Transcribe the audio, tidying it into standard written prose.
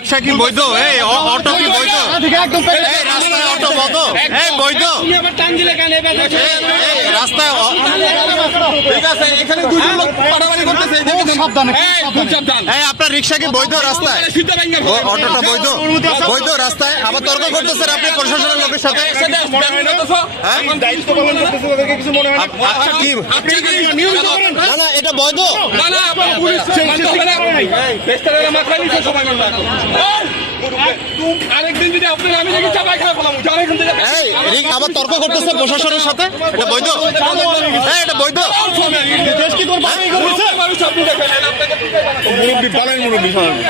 রিক্সা কি বৈধ? এই অটো কি বৈধ? এই রাস্তায় অটো বৈধ? এই বৈধ? এই রাস্তায় ঠিক আছে, এখানে দুজন লোক পাড়াপাড়ি করতেছে। এই আপনার রিক্সা কি বৈধ রাস্তায়? অটোটা বৈধ? বৈধ রাস্তায় আবার তর্ক করতেছেন আপনি প্রশাসনের লোকের সাথে? আচ্ছা কি না না এটা বৈধ? আরেকদিন যদি আপনার আমি দেখি চাপাই খারাপ বললাম আবার তর্ক করতেছে প্রশাসনের সাথে, এটা বৈধ? হ্যাঁ এটা বৈধ। দেশ কি করবো আপনি দেখেন মুরব্বী বালাই মুরব্বী আমি